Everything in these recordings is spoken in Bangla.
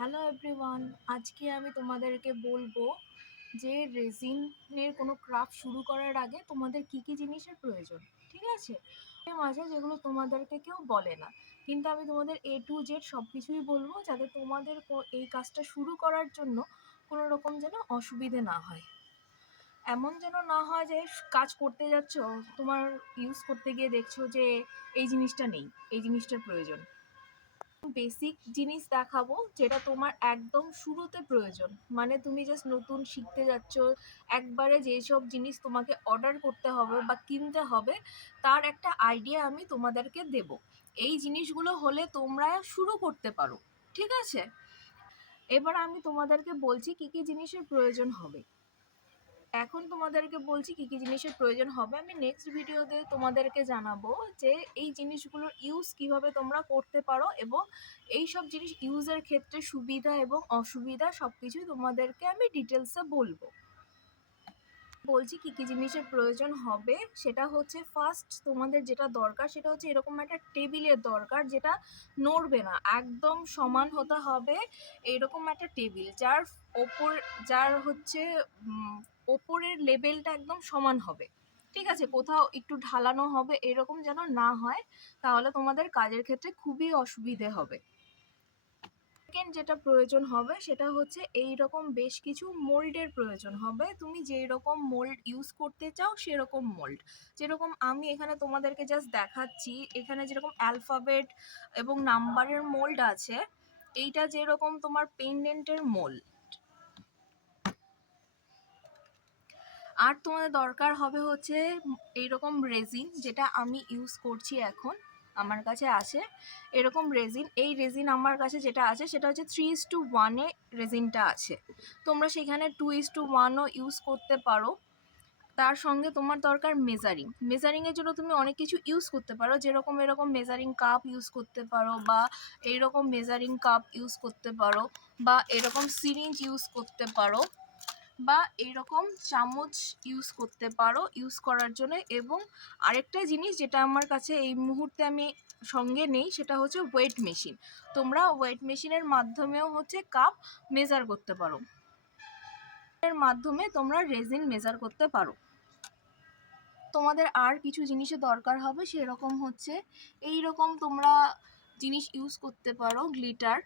হ্যালো এভরিওয়ান, আজকে আমি তোমাদেরকে বলবো যে রেজিনের কোনো ক্রাফট শুরু করার আগে তোমাদের কি কি জিনিসের প্রয়োজন। ঠিক আছে, মাঝে যেগুলো তোমাদেরকে কেউ বলে না, কিন্তু আমি তোমাদের A to Z সব কিছুই বলবো, যাতে তোমাদের এই কাজটা শুরু করার জন্য কোনো রকম যেন অসুবিধে না হয়। এমন যেন না হয় যে কাজ করতে যাচ্ছ, তোমার ইউজ করতে গিয়ে দেখছো যে এই জিনিসটা নেই, এই জিনিসটার প্রয়োজন। বেসিক জিনিস দেখাবো যেটা তোমার একদম শুরুতে প্রয়োজন, মানে তুমি জাস্ট নতুন শিখতে যাচ্ছ, একবারে যেসব জিনিস তোমাকে অর্ডার করতে হবে বা কিনতে হবে তার একটা আইডিয়া আমি তোমাদেরকে দেব। এই জিনিসগুলো হলে তোমরা শুরু করতে পারো। ঠিক আছে, এবার আমি তোমাদেরকে বলছি কি কি জিনিসের প্রয়োজন হবে। এখন তোমাদেরকে বলছি কি কি জিনিসের প্রয়োজন হবে, আমি নেক্সট ভিডিওতে তোমাদেরকে জানাবো যে এই জিনিসগুলোর ইউজ কিভাবে তোমরা করতে পারো, এবং এই সব জিনিস ইউজের ক্ষেত্রে সুবিধা এবং অসুবিধা সব কিছুই তোমাদেরকে আমি ডিটেলসে বলবো। বলছি কি কি জিনিসের প্রয়োজন হবে, সেটা হচ্ছে ফার্স্ট তোমাদের যেটা দরকার সেটা হচ্ছে এরকম একটা টেবিলের দরকার, যেটা নড়বে না, একদম সমান হতে হবে। এরকম একটা টেবিল যার ওপর, যার হচ্ছে ওপরের লেভেলটা একদম সমান হবে। ঠিক আছে, কোথাও একটু ঢালানো হবে এরকম যেন না হয়, তাহলে তোমাদের কাজের ক্ষেত্রে খুবই অসুবিধে হবে। সেকেন্ড যেটা প্রয়োজন হবে সেটা হচ্ছে এই রকম বেশ কিছু মোল্ডের প্রয়োজন হবে। তুমি যেই রকম মোল্ড ইউজ করতে চাও সেরকম মোল্ড, যেরকম আমি এখানে তোমাদেরকে জাস্ট দেখাচ্ছি, এখানে যেরকম অ্যালফাবেট এবং নাম্বারের মোল্ড আছে, এইটা যেরকম তোমার পেন্ডেন্টের মোল্ড। আর তোমাদের দরকার হবে হচ্ছে এইরকম রেজিন, যেটা আমি ইউজ করছি এখন, আমার কাছে আছে এরকম রেজিন। এই রেজিন আমার কাছে যেটা আছে সেটা হচ্ছে 3:1 রেজিনটা আছে, তোমরা সেখানে 2:1ও ইউজ করতে পারো। তার সঙ্গে তোমার দরকার মেজারিং। মেজারিংয়ের জন্য তুমি অনেক কিছু ইউজ করতে পারো, যেরকম এরকম মেজারিং কাপ ইউজ করতে পারো, বা এইরকম মেজারিং কাপ ইউজ করতে পারো, বা এরকম সিরিঞ্জ ইউজ করতে পারো, বা এইরকম চামচ ইউজ করতে পারো ইউজ করার জন্য। এবং আরেকটা জিনিস যেটা আমার কাছে এই মুহূর্তে আমি সঙ্গে নেই সেটা হচ্ছে ওয়েট মেশিন। তোমরা ওয়েট মেশিনের মাধ্যমেও হচ্ছে কাপ মেজার করতে পারো, এর মাধ্যমে তোমরা রেজিন মেজার করতে পারো। তোমাদের আর কিছু জিনিসের দরকার হবে, সেরকম হচ্ছে এই রকম তোমরা জিনিস ইউজ করতে পারো, গ্লিটার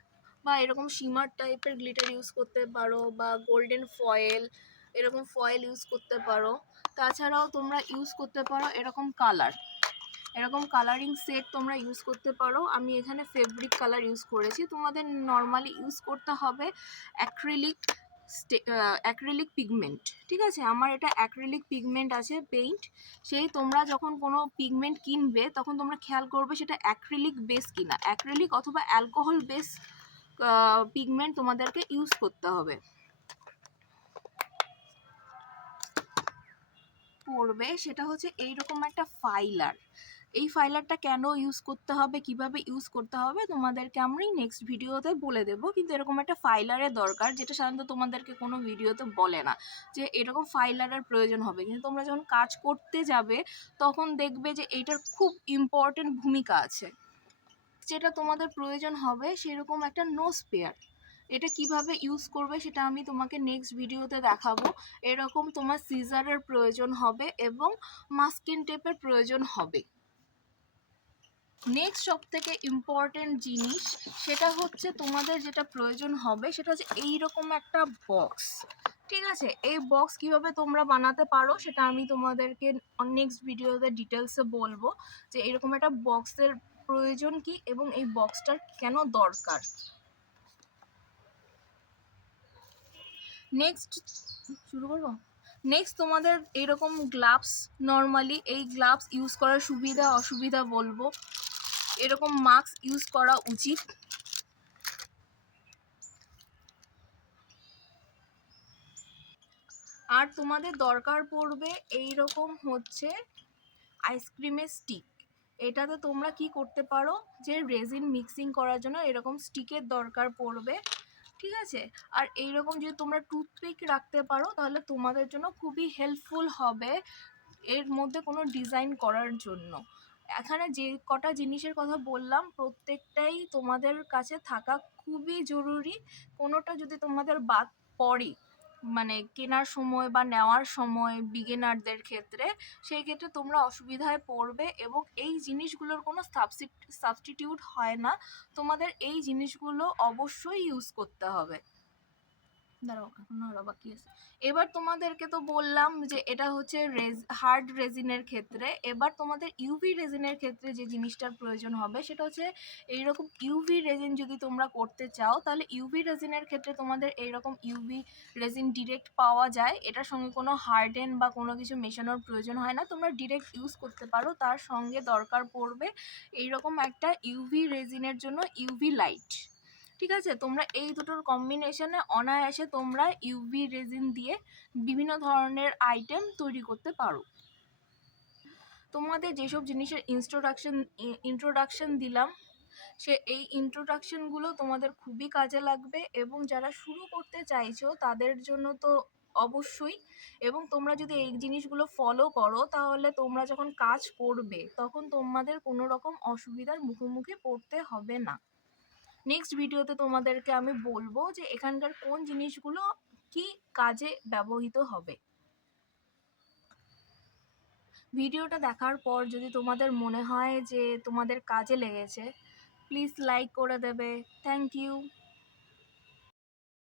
বা এরকম শিমার টাইপের গ্লিটার ইউজ করতে পারো, বা গোল্ডেন ফয়েল, এরকম ফয়েল ইউজ করতে পারো। তাছাড়াও তোমরা ইউজ করতে পারো এরকম কালার, এরকম কালারিং সেট তোমরা ইউজ করতে পারো। আমি এখানে ফেব্রিক কালার ইউজ করেছি, তোমাদের নর্মালি ইউজ করতে হবে অ্যাক্রিলিক পিগমেন্ট। ঠিক আছে, আমার এটা অ্যাক্রিলিক পিগমেন্ট আছে পেইন্ট। সেই তোমরা যখন কোনো পিগমেন্ট কিনবে তখন তোমরা খেয়াল করবে সেটা অ্যাক্রিলিক বেস কিনা, অ্যাক্রিলিক অথবা অ্যালকোহল বেস পিগমেন্ট তোমাদেরকে ইউজ করতে হবে। পড়বে সেটা হচ্ছে এইরকম একটা ফাইলার। এই ফাইলারটা কেন ইউজ করতে হবে, কিভাবে ইউজ করতে হবে তোমাদেরকে আমি নেক্সট ভিডিওতে বলে দেবো, কিন্তু এরকম একটা ফাইলারের দরকার, যেটা সাধারণত তোমাদেরকে কোনো ভিডিওতে বলে না যে এরকম ফাইলারের প্রয়োজন হবে, কিন্তু তোমরা যখন কাজ করতে যাবে তখন দেখবে যে এইটার খুব ইম্পর্টেন্ট ভূমিকা আছে। যেটা তোমাদের প্রয়োজন হবে সেরকম একটা নোজ পেয়ার, এটা কিভাবে ইউজ করবে সেটা আমি তোমাকে নেক্সট ভিডিওতে দেখাবো। এরকম তোমার সিজারের প্রয়োজন হবে এবং মাস্কিং টেপের প্রয়োজন হবে। নেক্সট সব থেকে ইম্পর্টেন্ট জিনিস সেটা হচ্ছে তোমাদের যেটা প্রয়োজন হবে সেটা হচ্ছে এইরকম একটা বক্স। ঠিক আছে, এই বক্স কিভাবে তোমরা বানাতে পারো সেটা আমি তোমাদেরকে নেক্সট ভিডিওতে ডিটেলসে বলবো, যে এরকম একটা বক্সের প্রয়োজন কি এবং এই বক্সটার কেন দরকার। নেক্সট শুরু করবো। নেক্সট তোমাদের এরকম গ্লাভস, নর্মালি এই গ্লাভস ইউজ করার সুবিধা অসুবিধা বলবো। এরকম মাস্ক ইউজ করা উচিত। আর তোমাদের দরকার পড়বে এই রকম হচ্ছে আইসক্রিমের স্টিক। এটাতে তোমরা কি করতে পারো, যে রেজিন মিক্সিং করার জন্য এরকম স্টিকের দরকার পড়বে। ঠিক আছে, আর এইরকম যদি তোমরা টুথপিক রাখতে পারো তাহলে তোমাদের জন্য খুবই হেল্পফুল হবে এর মধ্যে কোনো ডিজাইন করার জন্য। এখানে যে কটা জিনিসের কথা বললাম প্রত্যেকটাই তোমাদের কাছে থাকা খুবই জরুরি। কোনোটা যদি তোমাদের বাদ পড়ে মানে কেনার সময় বা নেওয়ার সময় বিগিনারদের ক্ষেত্রে, সেই ক্ষেত্রে তোমরা অসুবিধায় পড়বে এবং এই জিনিসগুলোর কোনো সাবস্টিটিউট হয় না। তোমাদের এই জিনিসগুলো অবশ্যই ইউজ করতে হবে। দাঁড়াও, এখনো আরো বাকি আছে। এবার তোমাদেরকে তো বললাম যে এটা হচ্ছে হার্ড রেজিনের ক্ষেত্রে। এবার তোমাদের ইউভি রেজিনের ক্ষেত্রে যে জিনিসটার প্রয়োজন হবে সেটা হচ্ছে এইরকম ইউভি রেজিন যদি তোমরা করতে চাও, তাহলে ইউভি রেজিনের ক্ষেত্রে তোমাদের এইরকম ইউভি রেজিন ডিরেক্ট পাওয়া যায়। এটার সঙ্গে কোনো হার্ডেন বা কোনো কিছু মেশানোর প্রয়োজন হয় না, তোমরা ডিরেক্ট ইউজ করতে পারো। তার সঙ্গে দরকার পড়বে এইরকম একটা ইউভি রেজিনের জন্য ইউভি লাইট। ঠিক আছে, তোমরা এই দুটোর কম্বিনেশনে অনায়াসে তোমরা ইউভি রেজিন দিয়ে বিভিন্ন ধরনের আইটেম তৈরি করতে পারো। তোমাদের যেসব জিনিসের ইন্ট্রোডাকশন দিলাম, এই ইন্ট্রোডাকশনগুলো তোমাদের খুবই কাজে লাগবে এবং যারা শুরু করতে চাইছো তাদের জন্য তো অবশ্যই। এবং তোমরা যদি এই জিনিসগুলো ফলো করো তাহলে তোমরা যখন কাজ করবে তখন তোমাদের কোনো রকম অসুবিধার মুখোমুখি পড়তে হবে না। নেক্সট ভিডিওতে তোমাদেরকে আমি বলবো যে এখানকার কোন জিনিসগুলো কি কাজে ব্যবহৃত হবে। ভিডিওটা দেখার পর যদি তোমাদের মনে হয় যে তোমাদের কাজে লেগেছে, প্লিজ লাইক করে দেবে। Thank you.